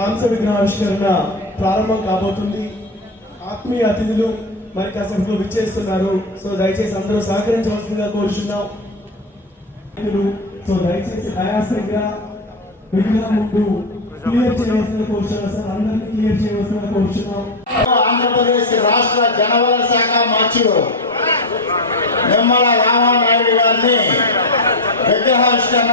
కాంస విగ్రహావిష్కరణ ప్రారంభం కాబోతుంది. ఆత్మీయ అతిథులు మరి కాసేపు విచ్చేస్తున్నారు. సో దయచేసి అందరూ సహకరించవలసిందిగా కోరుచున్నాం. సో దయచేసి ఆయాసంగా విగ్రహం ముందు క్లియర్ చేయవలసిందిగా కోరుచున్నాం. సార్ అందరినీ క్లియర్ చేయవలసిందిగా కోరుచున్నాం. ఆంధ్రప్రదేశ్ రాష్ట్ర జనవల శాఖ మార్చులు నిమ్మల రామానాయుడు గారిని విగ్రహావిష్కరణ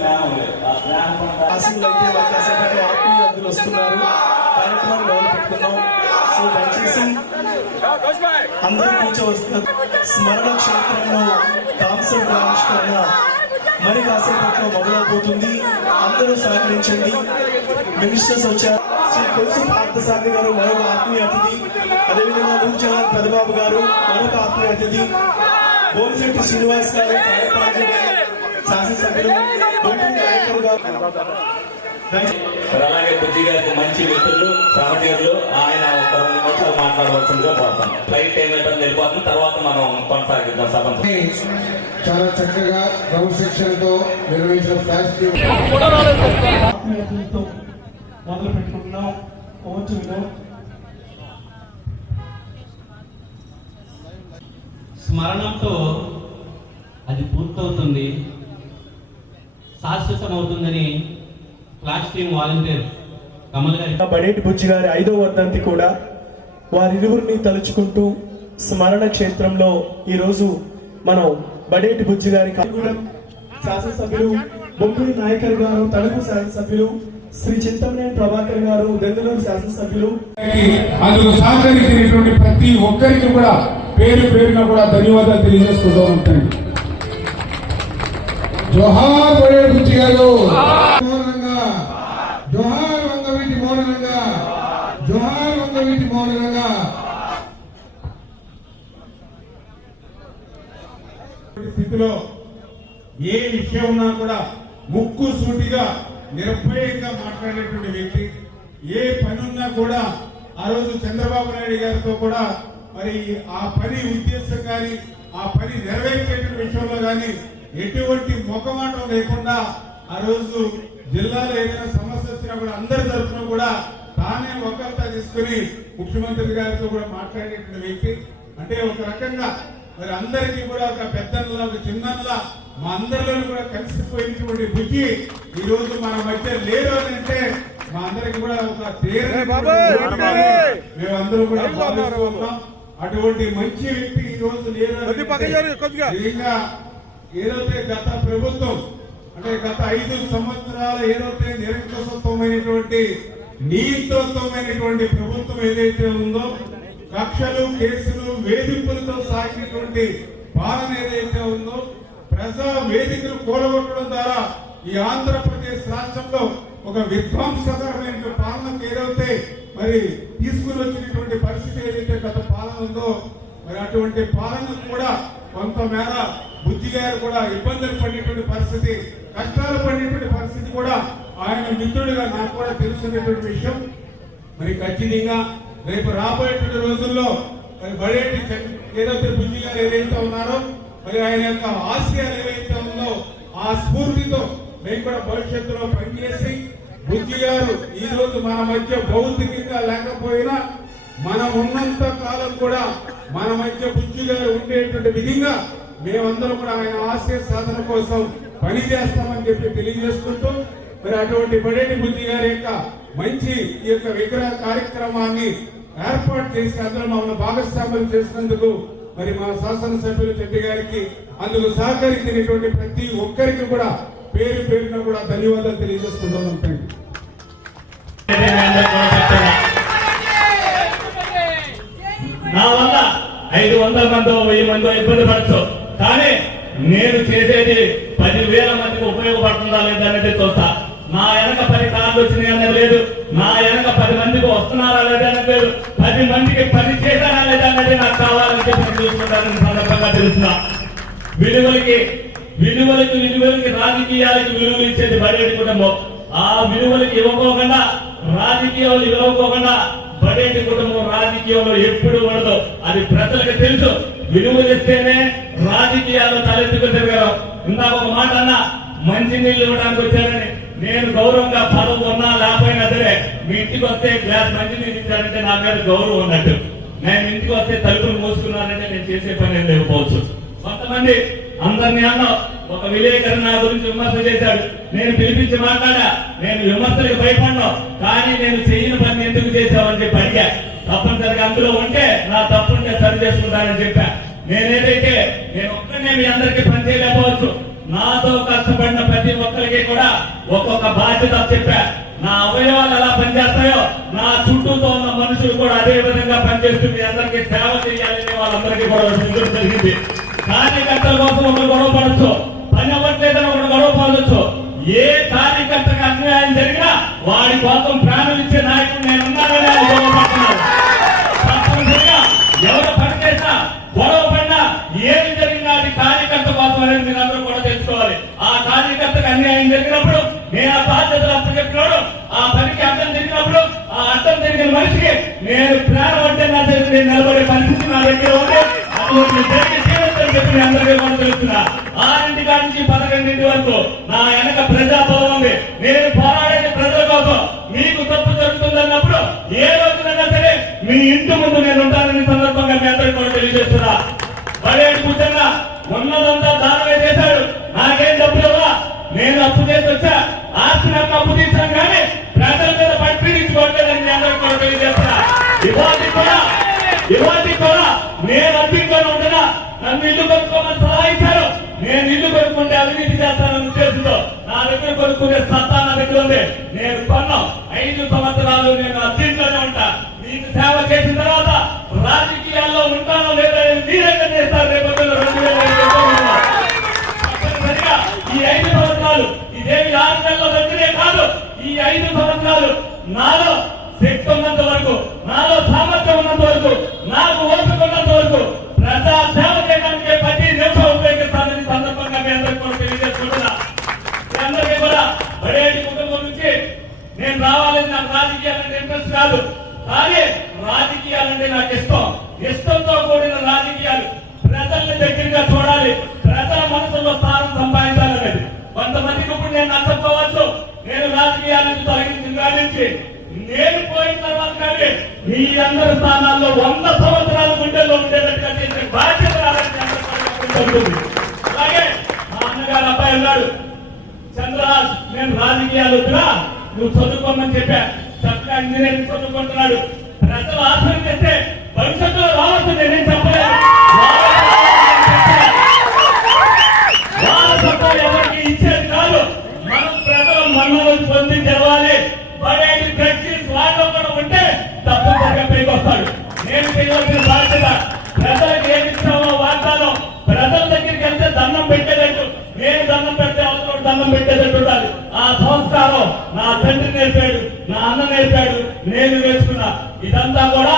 స్నేహం లేదు ఆ స్నేహం మరి కాసేపట్లో ఆత్మీయ వస్తున్నారు. కార్యక్రమాన్ని మొదలు పెట్టుకున్నాం సో దయచేసి అందరూ కూర్చోవస్తున్నారు స్మరణ క్షేత్రంలో కాంసర్ ఆవిష్కరణ మరి కాసేపట్లో మొదలవుతుంది అందరూ సహకరించండి. మినిస్టర్స్ వచ్చారు. శ్రీ కొలుసు పార్థసారథి గారు మరొక ఆత్మీయ అతిథి. అదేవిధంగా నూర్జహాన్ పెదబాబు గారు మరొక ఆత్మీయ అతిథి. బోల్శెట్టి శ్రీనివాస్ గారు కార్యక్రమం అలాగే బుద్ధి గారికి మంచి మిత్రులు సహచరులు ఆయన ఒక రెండు నిమిషాలు మాట్లాడవలసిందిగా కోరుతాను. ఫ్లైట్ టైం అయిపోయింది వెళ్ళిపోతుంది. తర్వాత మనం కొనసాగిద్దాం. సభను. చాలా చక్కగా క్రమశిక్షణతో నిర్వహించిన ఫ్లాష్ ఆత్మీయతలతో మొదలు పెట్టుకుంటున్నాం. ఓటు వినోద్ స్మరణంతో అది పూర్తవుతుంది. శాశ్వతం అవుతుందని క్లాస్ టీమ్ వాలంటీర్ కమల్ గారి బడేటి బుజ్జి గారి ఐదో వర్ధంతి కూడా వారిరువురిని తలుచుకుంటూ స్మరణ క్షేత్రంలో ఈ రోజు మనం బడేటి బుజ్జి గారి శాసనసభ్యులు బొంగుడి నాయకర్ గారు తణుకు శాసనసభ్యులు శ్రీ చింతమనేని ప్రభాకర్ గారు దెందులూరు శాసనసభ్యులు. అందుకు సహకరించినటువంటి ప్రతి ఒక్కరికి కూడా పేరు పేరున కూడా ధన్యవాదాలు తెలియజేసుకుంటూ ఉంటాను. జోహార్ బడే బుచ్చి గారు. మౌనంగా జోహార్ వంగవీటి మౌనంగా జోహార్ వంగవీటి మౌనంగా స్థితిలో ఏ విషయం ఉన్నా కూడా ముక్కు సూటిగా నిర్భయంగా మాట్లాడేటువంటి వ్యక్తి ఏ పని ఉన్నా కూడా ఆ రోజు చంద్రబాబు నాయుడు గారితో కూడా మరి ఆ పని ఉద్దేశం కానీ ఆ పని నెరవేర్చేటువంటి విషయంలో కానీ ఎటువంటి మొక్కమాటం లేకుండా ఆ రోజు జిల్లాలో ఏదైనా సమస్య వచ్చినా కూడా అందరి తరఫున కూడా తానే ఒకరితో తీసుకుని ముఖ్యమంత్రి గారితో కూడా మాట్లాడేటువంటి వ్యక్తి. అంటే ఒక రకంగా మరి అందరికీ కూడా ఒక పెద్దలా ఒక చిన్నలా మా అందరిలో కూడా కలిసిపోయినటువంటి బుద్ధి ఈ రోజు మన మధ్య లేరు అని అంటే మా అందరికి కూడా ఒక మేమందరూ కూడా భావిస్తూ ఉన్నాం అటువంటి మంచి వ్యక్తి ఈ రోజు నిజంగా ఏదైతే గత ప్రభుత్వం అంటే గత ఐదు సంవత్సరాల ఏదైతే నిరంకుశత్వమైనటువంటి నియంత్రత్వమైనటువంటి ప్రభుత్వం ఏదైతే ఉందో కక్షలు కేసులు వేధింపులతో సాగినటువంటి పాలన ఏదైతే ఉందో ప్రజా వేదికలు కూడగొట్టడం ద్వారా ఈ ఆంధ్రప్రదేశ్ రాష్ట్రంలో ఒక విధ్వంసకరమైన పాలనకు ఏదైతే మరి తీసుకుని వచ్చినటువంటి పరిస్థితి ఏదైతే గత పాలన ఉందో మరి అటువంటి పాలన కూడా కొంతమేర బుద్ధి గారు కూడా ఇబ్బందులు పడినటువంటి పరిస్థితి కష్టాలు పడినటువంటి పరిస్థితి కూడా ఆయన మిత్రుడిగా నాకు కూడా తెలుసుకునేటువంటి విషయం. మరి ఖచ్చితంగా రేపు రాబోయేటువంటి రోజుల్లో మరి బడేటి ఏదైతే బుద్ధి గారు ఏదైతే ఉన్నారో మరి ఆయన యొక్క ఆశయాలు ఏవైతే ఉందో ఆ స్ఫూర్తితో మేము కూడా భవిష్యత్తులో పనిచేసి బుద్ధి గారు ఈ రోజు మన మధ్య భౌతికంగా లేకపోయినా మనం ఉన్నంత కాలం కూడా మన మధ్య బుద్ధి గారు ఉండేటువంటి విధంగా మేమందరం కూడా ఆయన ఆశయ సాధన కోసం పని చేస్తామని చెప్పి తెలియజేసుకుంటూ మరి అటువంటి బడేటి బుద్ధి గారి యొక్క మంచి ఈ యొక్క విగ్రహ కార్యక్రమాన్ని ఏర్పాటు చేసి అందులో మమ్మల్ని భాగస్వామ్యం చేసినందుకు మరి మా శాసనసభ్యులు చెట్టి గారికి అందుకు సహకరించినటువంటి ప్రతి ఒక్కరికి కూడా పేరు పేరున కూడా ధన్యవాదాలు తెలియజేసుకుంటున్నాం. నా వల్ల ఐదు వందల మందో వెయ్యి మందో ఇబ్బంది పడచ్చు. కానీ నేను చేసేది పదివేల మందికి ఉపయోగపడుతుందా లేదా అనేది చూస్తా నా వెనక పది కార్లు వచ్చినాయి అనేది లేదు. నా వెనక పది మందికి వస్తున్నారా లేదా అనేది లేదు. పది మందికి పని చేశారా లేదా అనేది నాకు కావాలని చెప్పి చూసుకుంటానని సందర్భంగా తెలుస్తున్నా. విలువలకి విలువలకి విలువలకి రాజకీయాలకి విలువలు ఇచ్చేది బడేటి కుటుంబం. ఆ విలువలకి ఇవ్వకోకుండా రాజకీయాలు ఇవ్వకోకుండా బడేటి కుటుంబం రాజకీయంలో ఎప్పుడు ఉండదు. అది ప్రజలకు తెలుసు. విలువలిస్తేనే రాజకీయాల్లో తలెత్తుకు ఇందాక ఒక మాట అన్న మంచి నీళ్ళు ఇవ్వడానికి వచ్చారని. నేను గౌరవంగా పదవి ఉన్నా లేకపోయినా సరే మీ ఇంటికి వస్తే గ్లాస్ మంచి నీళ్ళు ఇచ్చారంటే నా మీద గౌరవం ఉన్నట్టు. నేను ఇంటికి వస్తే తలుపులు మూసుకున్నానంటే నేను చేసే పని ఏం లేకపోవచ్చు. కొంతమంది అందరినీ అన్న ఒక విలేకరు నా గురించి విమర్శ చేశాడు. నేను పిలిపించి మాట్లాడా నేను విమర్శలకు భయపడ్డా కానీ నేను చేయని పని ఎందుకు చేశావని చెప్పి అడిగా. తప్పనిసరిగా అందులో ఉంటే నా చేసుకుంటానని చెప్పా. నేనేదైతే నేను ఒక్కనే మీ అందరికీ పని చేయలేకపోవచ్చు నాతో కష్టపడిన ప్రతి ఒక్కరికి కూడా ఒక్కొక్క బాధ్యత చెప్పా. నా అవయవాలు ఎలా పనిచేస్తాయో నా చుట్టూతో ఉన్న మనుషులు కూడా అదే విధంగా పనిచేస్తూ మీ అందరికీ సేవ చేయాలని వాళ్ళందరికీ కూడా వివరించడం జరిగింది. కార్యకర్తల కోసం ఒకరు గొడవ పడచ్చు పని అవ్వట్లేదని ఒకరు గొడవ పడవచ్చు ఏ కార్యకర్తకు అన్యాయం జరిగినా వాడి కోసం ప్రాణం ఇచ్చే నాయకుడు కార్యకర్తకు అన్యాయం జరిగినప్పుడు నేను ఆ బాధ్యతలు అప్పుడు ఆ పనికి అడ్డం జరిగినప్పుడు ఆ అడ్డం జరిగిన మనిషికి నేను ప్రాణం అంటే నా దగ్గర నేను నిలబడే పరిస్థితి నా దగ్గర ఉంది. అటువంటి జరిగి తీరొద్దని చెప్పి నేను అందరికీ మనం తెలుస్తున్నా. ఆరింటి కాడి నుంచి పదకొండింటి వరకు నా వెనక ప్రజాభవనం ఉంది. నేను పోరాడేది ప్రజల కోసం. మీకు తప్పు జరుగుతుందన్నప్పుడు ఏ రోజునైనా సరే మీ ఇంటి ముందు నేను ఉంటానని సందర్భంగా మీ అందరికీ కూడా తెలియజేస్తున్నా. బలేడు కూర్చున్నా ఉన్నదంతా దానమే చేశారు. నేను అప్పు చేసి వచ్చా ఆస్తి నాకు అప్పు తీసాను కానీ ప్రజల మీద పట్టించుకోవట్లేదని మీ అందరికీ కూడా తెలియజేస్తా. ఇవాటి కూడా ఇవాటి కూడా. నేను అడ్డంగా ఉండగా నన్ను ఇల్లు కొనుక్కోమని సలహా ఇచ్చారు నేను ఇల్లు కొనుక్కుంటే అవినీతి చేస్తానని ఉద్దేశంతో నా దగ్గర కొనుక్కునే సత్తా నా దగ్గర ఉంది. నేను కొన్నాం ఐదు సంవత్సరాలు నేను అద్దెంట్లోనే ఉంటా. మీకు సేవ చేసిన తర్వాత రాజకీయాల్లో ఉంటానో లేదో మీరే చేస్తారు రేపు రెండు వేల ఇరవై తొమ్మిదిలో. తప్పనిసరిగా ఈ ఐదు సంవత్సరాలు ఇదేమి ఆరు నెలల దగ్గరే కాదు ఈ ఐదు సంవత్సరాలు నాలో శక్తి ఉన్నంత వరకు నాలో సామర్థ్యం ఉన్నంత వరకు నాకు ఓపిక ఉన్నంత వరకు ప్రజా సేవ చేయడానికి ప్రతి నిమిషం ఉపయోగిస్తానని సందర్భంగా మీ అందరికీ కూడా తెలియజేసుకుంటున్నా మీ అందరికీ కూడా బడేటి కుటుంబం నుంచి నేను రావాలని నాకు రాజకీయాలంటే ఇంట్రెస్ట్ కాదు కానీ రాజకీయాలంటే నాకు ఇష్టం ఇష్టంతో కూడిన రాజకీయాలు ప్రజల్ని దగ్గరగా చూడాలి ప్రజల మనసులో స్థానం సంపాదించాలనేది కొంతమందికి ఇప్పుడు నేను నచ్చకపోవచ్చు నేను రాజకీయాల నుంచి తొలగించిన కానించి నేను పోయిన తర్వాత కానీ మీ అందరి స్థానాల్లో వంద సంవత్సరాల గుండెల్లో ఉండేటట్టుగా చేసే బాధ్యత రావాలని ఉంటుంది. అలాగే మా అన్నగారు అబ్బాయి అన్నాడు చంద్రరాజ్ నేను రాజకీయాలు వద్దురా నువ్వు చదువుకోమని చెప్పా. చక్కగా ఇంజనీరింగ్ చదువుకుంటున్నాడు. ప్రజలు ఆశ్రయం చేస్తే భవిష్యత్తులో రావచ్చు నేనేం చెప్పలేదు చేయవలసిన బాధ్యత ప్రజలకు ఏమిస్తామో వాగ్దానం ప్రజల దగ్గరికి వెళ్తే దండం పెట్టేటట్టు నేను దండం పెడితే అవసరం దండం పెట్టేటట్టు ఉండాలి. ఆ సంస్కారం నా తండ్రి నేర్పాడు నా అన్న నేర్పాడు నేను నేర్చుకున్నా. ఇదంతా కూడా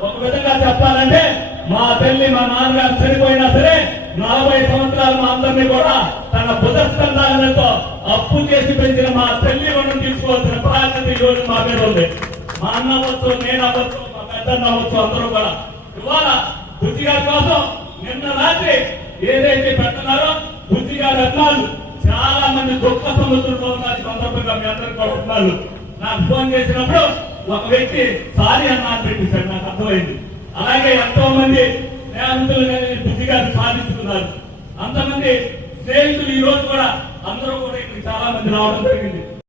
ఒక విధంగా చెప్పాలంటే మా తల్లి మా నాన్నగారు చనిపోయినా సరే నలభై సంవత్సరాలు మా అందరినీ కూడా తన బుధస్కంధాలతో అప్పు చేసి పెంచిన మా తల్లి రుణం తీసుకోవాల్సిన బాధ్యత ఈరోజు మా మీద ఉంది. మా అన్న అవ్వచ్చు నేను అవ్వచ్చు ఖచ్చితంగా పెద్దన్న అందరూ కూడా. ఇవాళ బుద్ధి గారి కోసం నిన్న రాత్రి ఏదైతే పెడుతున్నారో బుద్ధి గారి అన్నాలు చాలా మంది దుఃఖ సముద్రంలో ఉన్న సందర్భంగా మీ అందరికి కూడా నాకు ఫోన్ చేసినప్పుడు ఒక వ్యక్తి సారీ అన్న అని పెట్టేశాడు నాకు అర్థమైంది. అలాగే ఎంతో మంది స్నేహితులు బుద్ధి గారు సాధిస్తున్నారు అంతమంది స్నేహితులు ఈ రోజు కూడా అందరూ కూడా ఇక్కడ చాలా మంది రావడం జరిగింది.